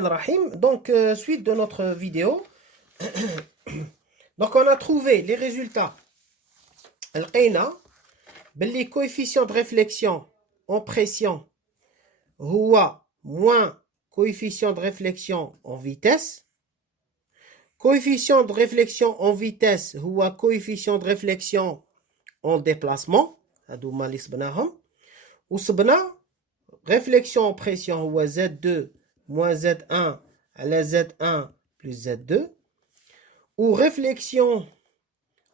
Rahim. Donc, suite de notre vidéo. Donc, on a trouvé les résultats. لقينا باللي coefficient de réflexion en pression هو moins coefficient de réflexion en vitesse. Coefficient de réflexion en vitesse هو coefficient de réflexion en déplacement. هادو هما اللي صبناهم. وصبنا réflexion en pression هو Z2 moins Z1 على Z1 plus Z2. Ou réflexion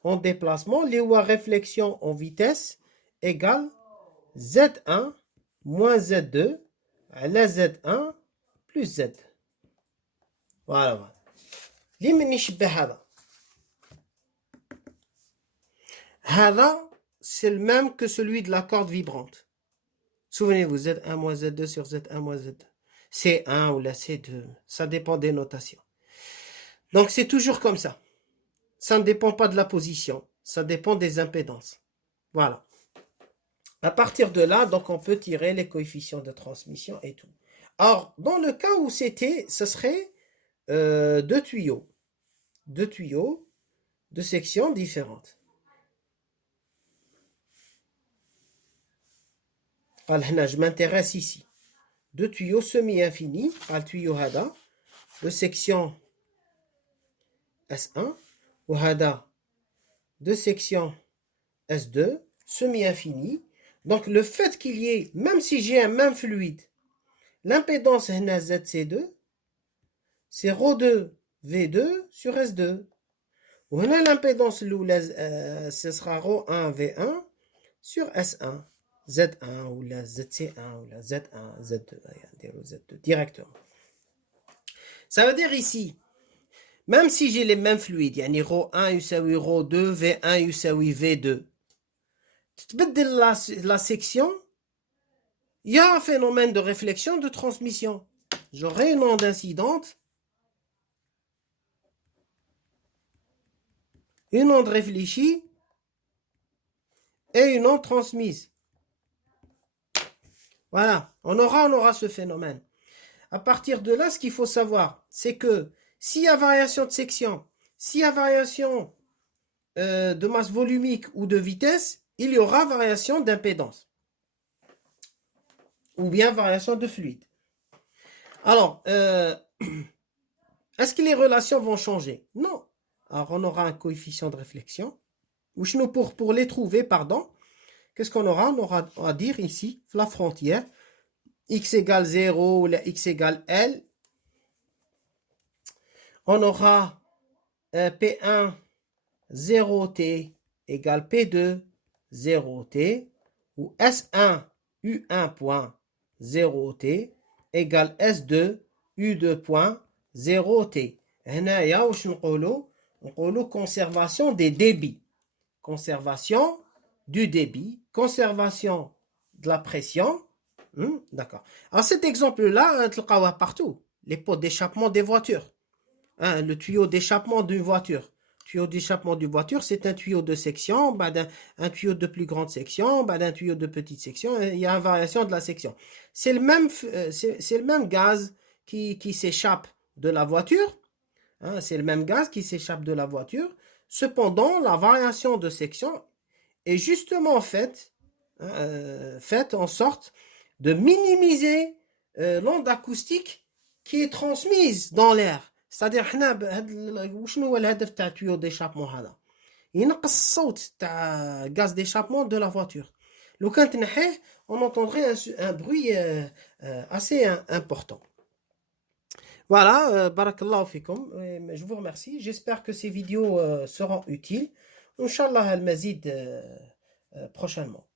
en déplacement, les réflexion en vitesse égale Z1 moins Z2 à la Z1 plus Z. Voilà. C'est le même que celui de la corde vibrante. Souvenez-vous, Z1 moins Z2 sur Z1 moins Z2. C1 ou la C2, ça dépend des notations. Donc c'est toujours comme ça. Ça ne dépend pas de la position, ça dépend des impédances. Voilà. À partir de là, donc on peut tirer les coefficients de transmission et tout. Or, dans le cas où ce serait deux tuyaux de sections différentes. Je m'intéresse ici. Deux tuyaux semi-infinis, le tuyau Hada, de section S1, ou Hada, de section S2, semi-infini. Donc, le fait qu'il y ait, même si j'ai un même fluide, l'impédance ZC2, c'est ρ2 V2 sur S2. Ou l'impédance, ce sera ρ1 V1 sur S1. Z1 ou la ZC1 ou la Z1, Z2, Z2 directement. Ça veut dire ici, même si j'ai les mêmes fluides, يعني ρ1 يساوي ρ2 V1 يساوي V2, تتبدل la section, il y a un phénomène de réflexion de transmission. J'aurai une onde incidente, une onde réfléchie et une onde transmise. Voilà, on aura ce phénomène. À partir de là, ce qu'il faut savoir, c'est que s'il y a variation de section, s'il y a variation de masse volumique ou de vitesse, il y aura variation d'impédance. Ou bien variation de fluide. Alors, est-ce que les relations vont changer? Non. Alors, on aura un coefficient de réflexion. Ou pour les trouver, pardon, qu'est-ce qu'on aura? On aura à dire ici, la frontière, x égale 0 ou la x égale L. On aura P1 0T égale P2 0T ou S1 U1.0T égale S2 U2.0T. هنايا واش نقولوا conservation des débits. Conservation du débit, conservation de la pression. D'accord. Alors cet exemple-là, tu le partout. Les pots d'échappement des voitures. Le tuyau d'échappement d'une voiture. Tuyau d'échappement d'une voiture, c'est un tuyau de section, un tuyau de plus grande section, un tuyau de petite section. Il y a une variation de la section. C'est le même gaz qui s'échappe de la voiture. C'est le même gaz qui s'échappe de la voiture. Cependant, la variation de section est justement faite en sorte de minimiser l'onde acoustique qui est transmise dans l'air. C'est-à-dire وشنو هو الهدف تاع tuyau d'échappement هذا ينقص الصوت تاع gaz d'échappement de la voiture. لو كان تنحيه on entendrait un bruit assez important. Voilà, barakallahu fikum. Je vous remercie. J'espère que ces vidéos seront utiles. Inch'Allah al-mazid prochainement.